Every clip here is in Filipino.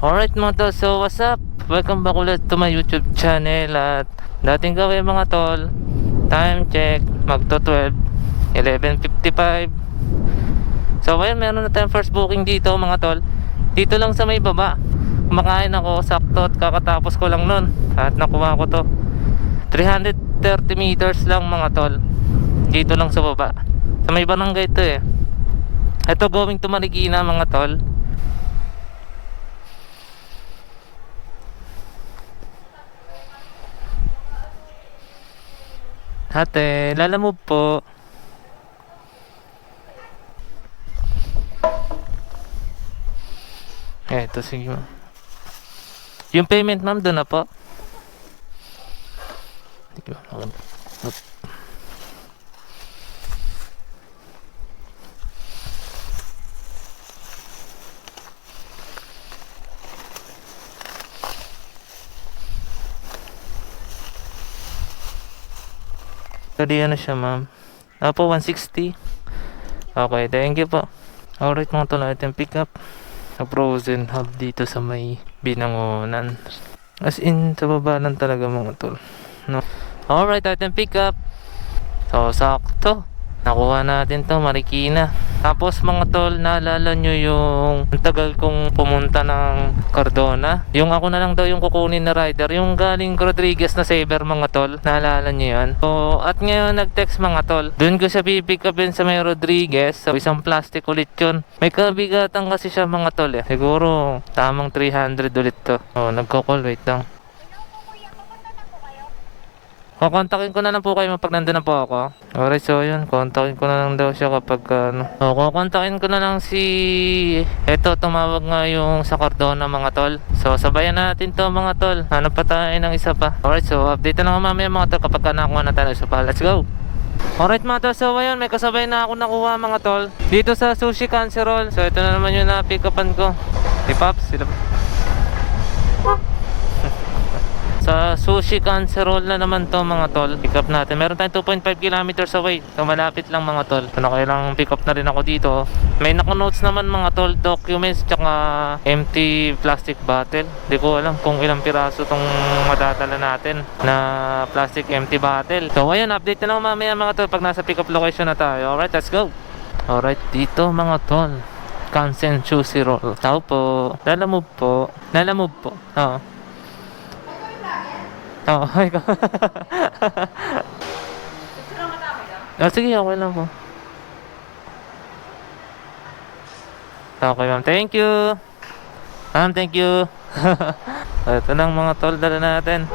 Alright mga tol, so what's up? Welcome back ulit to my YouTube channel. At dating gawin mga tol, time check, magto 12, 11:55. So ayun, meron na tayong first booking dito mga tol. Dito lang sa may baba. Kumakain ako, sakto at kakatapos ko lang nun. At nakuha ko to 330 meters lang mga tol. Dito lang sa baba. Sa may barangay to eh. Ito going to Marikina mga tol. Ate, lalamove po. Ito, sige ma'am. Yung payment ma'am, doon na po. Sige ma'am. Tadi ano siya ma'am? Apo, 160. Okay, thank you po. Alright mga tol, natin pick up sa frozen hub dito sa may Binangonan. As in, sa baba lang talaga mga tol, no? Alright, natin pick up. So, sakto. Nakuha natin to, Marikina. Tapos mga tol, naalala nyo yung ang tagal kong pumunta ng Cardona? Yung ako na lang daw yung kukunin na rider, yung galing Rodriguez na Saber mga tol. Naalala nyo yan? So, at ngayon nag-text mga tol, doon ko siya pipick upin sa may Rodriguez. So, isang plastic ulit yun. May kabigatan kasi siya mga tol eh. Siguro tamang 300 ulit to. Oh, nagko-call, wait lang. Kukontakin ko na lang po kayo pag nandun na po ako. Alright, so yun, kontakin ko na lang daw siya kapag ano. Kukontakin ko na lang si... Eto, tumawag nga yung sa Cardona mga tol. So, sabayan natin to mga tol. Hanap pa tayo ng isa pa. Alright, so update na lang mamaya mga tol kapag nakuha na tayo ng isa pa. Let's go! Alright mga tol, so ayun, may kasabay na ako nakuha mga tol dito sa Sushi Cancerol. So, ito na naman yung na-pick upan ko. Si Pops, sila... Sa Sushi Cancerol na naman to mga tol. Pick up natin. Meron tayong 2.5 kilometers away. So malapit lang mga tol. So nakailang pick up na rin ako dito. May naka-notes naman mga tol, documents tsaka empty plastic bottle. Hindi ko alam kung ilang piraso tong madadala natin na plastic empty bottle. So ayun, update na lang mamaya mga tol pag nasa pick up location na tayo. Alright, let's go. Alright, dito mga tol, Kansen Sushi Roll. Tao po. Lalamove po. Lalamove po. Oo. Oo, okay ka. Sige, okay lang po. Okay ma'am, thank you. Ma'am, thank you. Ito lang mga tol, dala natin.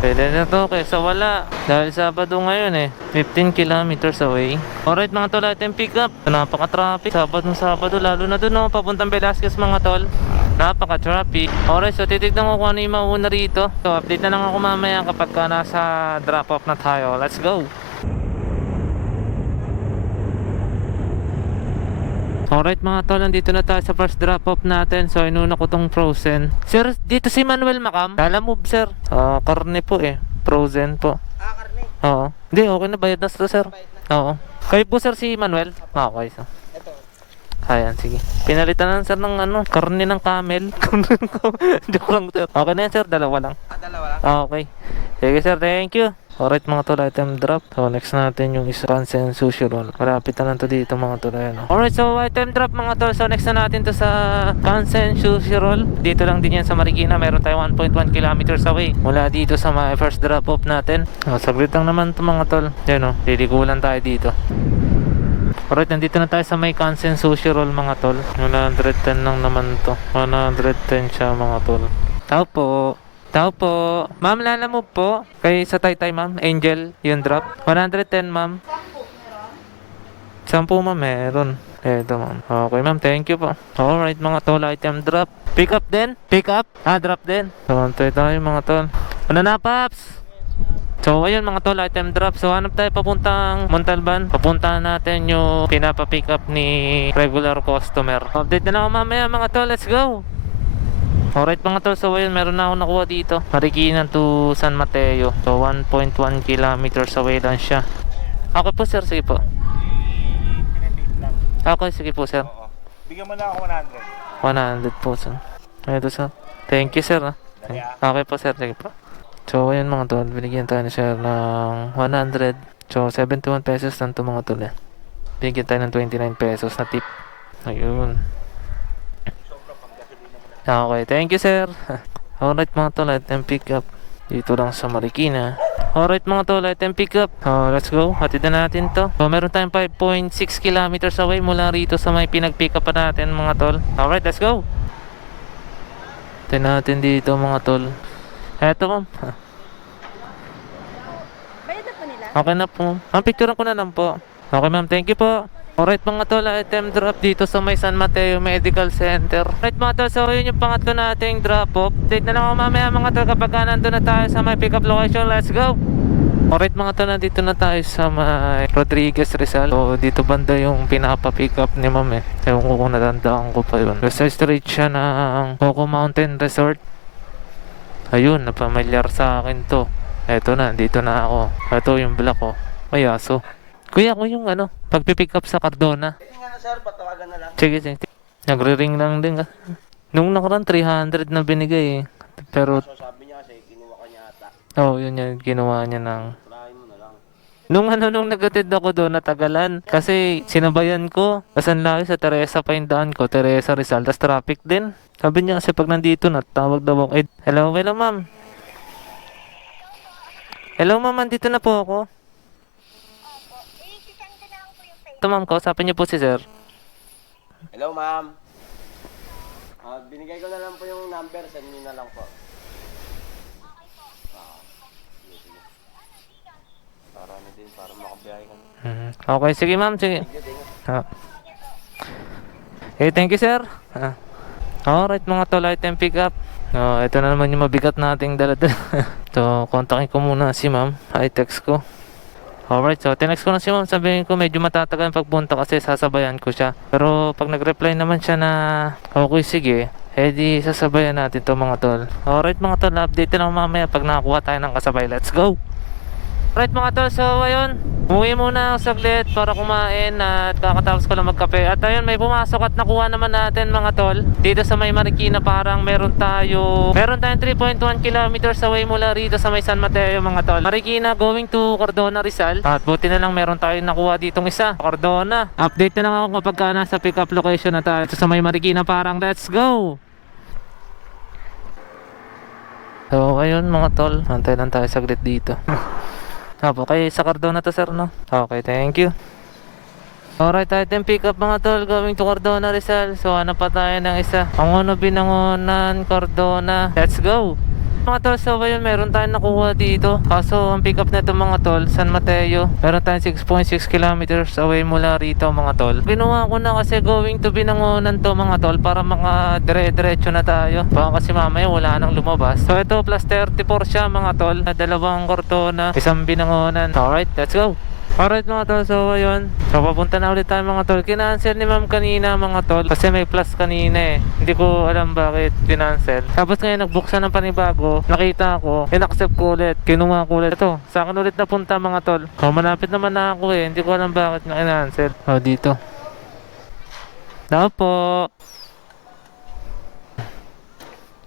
Pwede na to kaysa wala. Dahil Sabado ngayon eh, 15 kilometers away. Alright mga tol, ating pick up. Napaka-traffic Sabado, lalo na dun papuntang Velasquez mga tol. Napaka-traffic. Alright, so titignan ko kung ano yung mauna rito. So update na lang ako mamaya kapag nasa drop off na tayo. Let's go. Alright mga tol, nandito na tayo sa first drop off natin. So inuna ko tong frozen. Sir, dito si Manuel Macam. Lalamove sir. Karne po eh. Frozen po. Karne. Oo. Hindi, okay na, bayad na to sir. Oo. Kayo po sir si Manuel? Okay sir. Ito. Ayan, sige. Pinalitan na sir ng ano, karne ng camel. Joke lang sir. Okay na yan sir, dalawa lang. Dalawa lang. Okay. Sige sir, thank you. Alright mga tol, item drop. So next natin yung isa Kansen Sushi Roll. Malapit na lang to dito mga tol. Ayan. Alright, so item drop mga tol. So next na natin to sa Kansen Sushi Roll. Dito lang din yan sa Marikina. Meron tayo 1.1 kilometers away mula dito sa my first drop off natin. Saglit lang naman to mga tol. Yan o, liligulan tayo dito. Alright, nandito na tayo sa may Kansen Sushi Roll mga tol. 110 lang naman to. 110 siya mga tol. Tao po. Tao po. Ma'am, lalamove po. Kay sa Taytay ma'am. Angel, yung drop. 110 ma'am. 10 ma'am, meron. Eto ma'am. Okay ma'am, thank you po. Alright mga tol, item drop. Pick up din? Pick up? Drop din. So, antay tayo mga tol. Ano na, Paps? So ayun mga tol, item drop. So hanap tayo papuntang Montalban. Papuntahan natin yung pinapapick up ni regular customer. Update na lang ako mamaya mga tol, let's go. Alright mga tol, so ayun, meron na ako nakuha dito. Marikina to San Mateo. So 1.1 kilometers away lang siya. Okay po sir, sige po. Okay, sige po sir. Bigyan mo na ako 100. 100 po sir. Ito sir. Thank you sir ah. Okay po sir, sige po. So ayun mga tol, binigyan tayo ni sir ng 100. So 71 pesos lang to mga tol eh. Binigyan tayo ng 29 pesos na tip. Ayun. Okay, thank you sir. Alright mga tol, item pick up. Dito lang sa Marikina. Alright mga tol, item pick up. Let's go, hatid na natin to. So meron tayong 5.6 kilometers away mula rito sa may pinag-pick up pa natin mga tol. Alright, let's go. Hatid natin dito mga tol. Eto ma'am. Bayad na po nila? Okay na po. Ma'am, picturean ko na lang po. Okay ma'am, thank you po. Alright mga tol, item drop dito sa may San Mateo Medical Center. Alright mga tol, so yun yung pangatlo nating drop off. Update na lang ako mamaya mga tol kapag nandun na tayo sa may pick up location. Let's go! Alright mga tol, nandito na tayo sa may Rodriguez Rizal. So dito banda yung pinapa-pick up ni ma'am eh. Ewan ko kung natandaan ko pa yun. Basta street siya ng Coco Mountain Resort. Ayun, napamilyar sa akin to. Eto na, dito na ako. Ito yung black oh. May aso. Kuya, ako yung pagpipick up sa Cardona. Sige nga sir, patawagan na lang. Sige, sige. Nagre-ring lang din ka. Nung nakaraan, 300 na binigay eh. Pero, So sabi niya kasi, kinuha ka niya ata. yun yung ginawa niya ng... Turahin mo na lang. Nung nagatid ako doon, natagalan. Kasi sinabayan ko. Kasan laki sa Teresa pa yung daan ko. Teresa Rizal. Tas traffic din. Sabi niya kasi pag nandito na, tawag daw ako. Hello, hello ma'am. Hello ma'am, andito na po ako. Ito ma'am, kausapin niyo po si sir. Hello ma'am. Binigay ko na lang po yung number, send niyo na lang po. Sige, sige. Para ano din, para makabiyahe ka. Okay, sige ma'am, sige. Ah. Thank you sir. Alright mga tol, item pick up. Ito na naman yung mabigat nating dala-dala. So, kontakin ko muna si ma'am. I-text ko. Alright, so tinext ko na si ma'am. Sabihin ko medyo matatagal pagpunta kasi sasabayan ko siya. Pero pag nag-reply naman siya na okay, sige, di sasabayan natin to mga tol. Alright mga tol, update na lang mamaya pag nakakuha tayo ng kasabay. Let's go! Alright mga tol, so ayun, umuwi muna ako saglit para kumain at kakatapos ko lang magkape. At ayun, may pumasok at nakuha naman natin mga tol. Dito sa may Marikina parang meron tayong 3.1 kilometers away mula rito sa may San Mateo mga tol. Marikina going to Cardona Rizal. At buti na lang meron tayong nakuha ditong isa, Cardona. Update na lang ako kapag nasa pick up location na tayo. Dito sa may Marikina parang let's go! So ayun mga tol, antay lang tayo saglit dito. Okay, sa Cardona to sir, no? Okay, thank you. Alright, item pick up mga tol, going to Cardona Rizal. So ano pa tayo ng isa? Ang binangonan, Cardona. Let's go! Mga tol, so ayun, meron tayong nakuha dito. Kaso ang pick up na ito mga tol, San Mateo. Meron tayong 6.6 kilometers away mula rito mga tol. Ginawa ko na kasi going to binangonan to mga tol para mga dire-diretso na tayo. Baka kasi mamaya wala nang lumabas. So ito plus 34 siya mga tol. Dalawang Cardona, isang binangonan. Alright, let's go! Alright mga tol, so ayun. So papunta na ulit tayo mga tol. Kinancel ni ma'am kanina mga tol kasi may plus kanina eh. Hindi ko alam bakit kinancel. Tapos ngayon nagbuksan ng panibago. Nakita ko, in-accept ko ulit. Kinuha ko ulit. Ito, sa akin ulit napunta mga tol. Malapit naman na ako eh. Hindi ko alam bakit na kinancel. Dito. Tao po.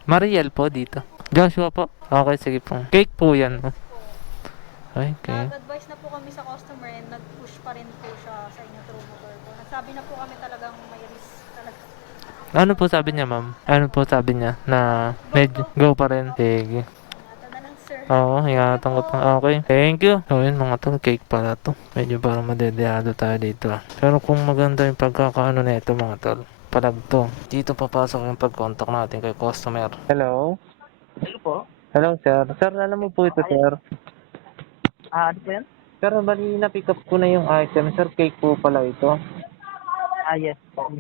Mariel po dito. Joshua po. Okay, sige po. Cake po yan. Okay. Nag-advise na po kami sa customer and nag-push pa rin po siya sa inyo through motor po. Nagsabi na po kami talagang may risk talaga. Ano po sabi niya ma'am? Ano po sabi niya? Na medyo go pa rin. Sige. Ingatan na lang sir. Oo, ingatan ko pa. Okay. Thank you. So yun mga tol, cake pala to. Medyo parang madedeado tayo dito. Pero kung maganda yung pagkakaano na ito mga tol, palag to. Dito papasok yung pag-contact natin kay customer. Hello? Hello po. Hello sir. Sir, alam mo po ito sir. Ano po yan? Sir, bali na pick up ko na yung item. Sir, cake po pala ito. Yes po.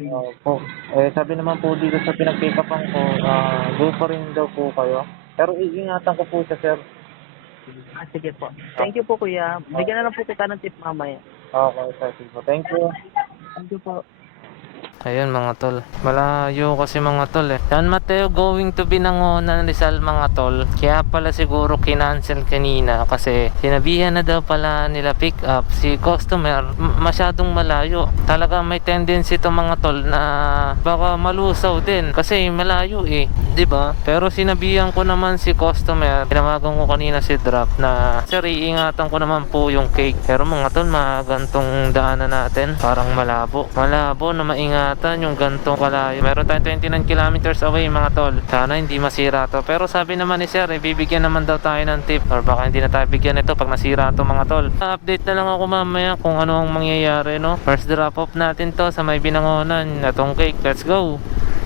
Po. Sabi naman po dito sa pinag-pick upan ko, go pa rin daw po kayo. Pero iingatan ko po siya sir. Sige po. Thank you po kuya. Bigyan na lang po kita ng tip mamaya. Okay, sir. Sige po. Thank you. Thank you po. Ayun mga tol. Malayo kasi mga tol eh. San Mateo going to Binangonan, Rizal mga tol. Kaya pala siguro kinancel kanina kasi sinabihan na daw pala nila pick up si customer masyadong malayo. Talaga may tendency to mga tol na baka malusaw din kasi malayo eh. 'Di ba? Pero sinabihan ko naman si customer, tinawagan ko kanina si Drop na sir, iingatan ko naman po yung cake. Pero mga tol, magantong daanan natin parang malabo na maingatan yung gantong kalayo. Meron tayong 29 kilometers away mga tol. Sana hindi masira to. Pero sabi naman ni sir, bibigyan naman daw tayo ng tip or baka hindi na tayo bigyan ito pag nasira to mga tol. Update na lang ako mamaya kung ano ang mangyayari, no? First drop off natin to sa may Binangonan na tong cake. Let's go!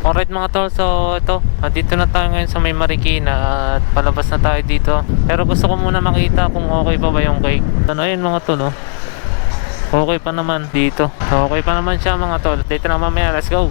Alright mga tol, so ito, dito na tayo ngayon sa may Marikina at palabas na tayo dito. Pero gusto ko muna makita kung okay pa ba yung cake. Ano yun mga tol, oh. Okay pa naman dito. Okay pa naman siya mga tol. Dito na mamaya, let's go!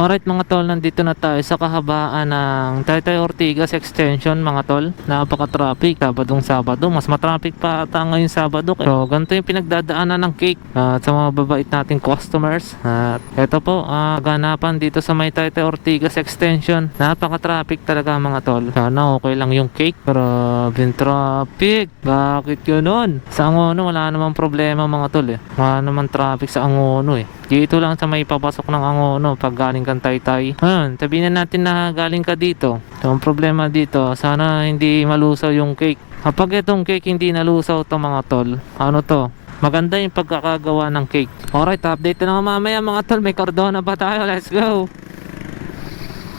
Alright mga tol, nandito na tayo sa kahabaan ng Taytay Ortigas Extension mga tol. Napaka-traffic, Sabado. Mas matraffic pa ata ngayon Sabado. So ganito yung pinagdadaanan ng cake at sa mga babait nating customers. At eto po, ganapan dito sa may Taytay Ortigas Extension. Napaka-traffic talaga mga tol. Sana okay lang yung cake. Grabe yung traffic. Bakit yun? Sa Angono wala namang problema mga tol eh. Wala namang traffic sa Angono eh. Dito lang sa may papasok ng Angono pag galing kang Taytay. Ayun, sabihin na natin na galing ka dito. So, ang problema dito, sana hindi malusaw yung cake. Kapag itong cake hindi nalusaw to mga tol, ano to? Maganda yung pagkakagawa ng cake. Alright, update na nga mamaya mga tol. May cardona pa tayo. Let's go!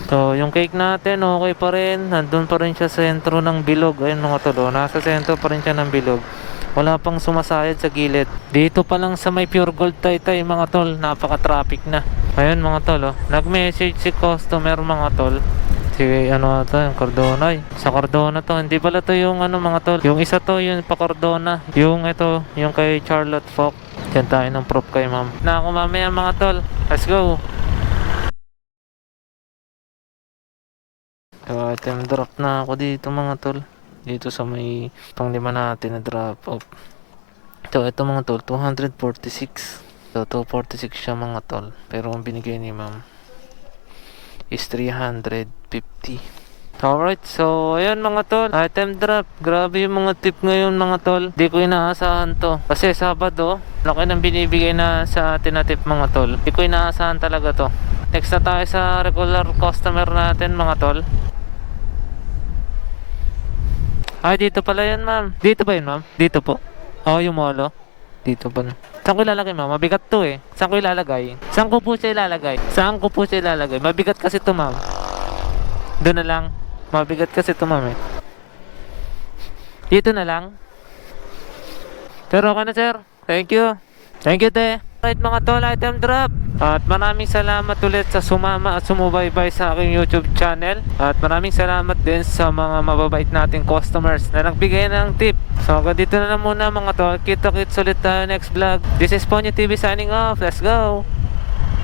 So, yung cake natin, okay pa rin. Nandun pa rin siya sa sentro ng bilog. Ayun mga tol, nasa sentro pa rin siya ng bilog. Wala pang sumasayad sa gilid. Dito pa lang sa may Pure Gold Taytay mga tol, napaka-traffic na. Ayun mga tol, nag-message si customer mga tol. Si ano ito, yung Cardona. Sa Cardona to, hindi pala to yung ano mga tol. Yung isa to, yung pa Cardona. Yung ito, yung kay Charlotte Falk. Diyan tayo ng prop kay ma'am. Na ako mamaya mga tol. Let's go! So, item drop na ako dito mga tol. Dito sa may panglima natin na drop off. So ito mga tol, 246. So 246 siya mga tol. Pero ang binigay ni ma'am is 350. Alright, so ayan mga tol, item drop. Grabe yung mga tip ngayon mga tol. Di ko inaasahan to. Kasi Sabado, laki ng binibigay na sa atin na tip mga tol. Di ko inaasahan talaga to. Next na tayo sa regular customer natin mga tol. Ay, dito pala yan, ma'am. Dito ba yun, ma'am? Dito po. Oo, yung molo. Dito pa na. Saan ko ilalagay, ma'am? Mabigat to eh. Saan ko ilalagay? Saan ko po siya ilalagay? Saan ko po siya ilalagay? Mabigat kasi to, ma'am. Doon na lang. Mabigat kasi to, ma'am eh. Dito na lang. Pero okay na, sir. Thank you. Thank you, te. Right mga tol, item drop. At maraming salamat ulit sa sumama at sumubaybay sa aking YouTube channel. At maraming salamat din sa mga mababait nating customers na nagbigay ng tip. So hanggang dito na lang muna mga tol. Kita-kits ulit tayo next vlog. This is Ponyo TV signing off. Let's go!